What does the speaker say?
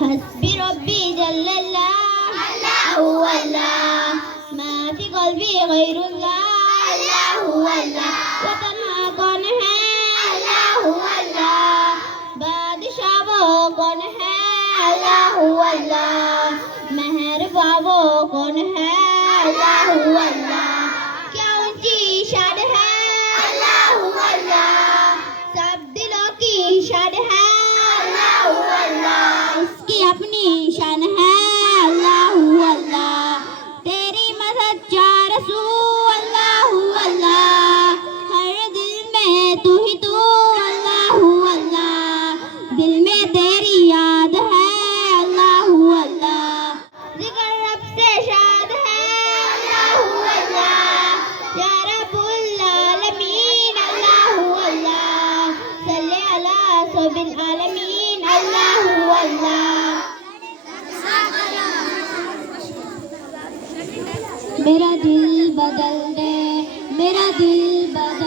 हस्बी रब्बी जल्लल्लाह अल्लाहु अल्लाह मा फी क़ल्बी गैरुल्लाह अल्लाहु अल्लाह व तन्हा कौन है अल्लाहु अल्लाह बादशाह वो कौन है अल्लाहु अल्लाह मेहरबा वो कौन है अल्लाहु अल्लाह क्या ऊंची शान है अल्लाहु अल्लाह सब दिलों की शान है अल्लाहु अल्लाह इसकी अपनी शान है अल्लाहु अल्लाह तेरी मदद जा रसूल अल्लाहु अल्लाह हर दिल में तू ही तू अल्लाहु अल्लाह दिल में तेरी याद है अल्लाहु अल्लाह जिक्र रब से शाद है अल्लाहु अल्लाह या रब्बुल आलमीन अल्लाहु अल्लाह सल्ले अला सबिल आलमीन अल्लाहु अल्लाह मेरा दिल बदल दे मेरा दिल बदल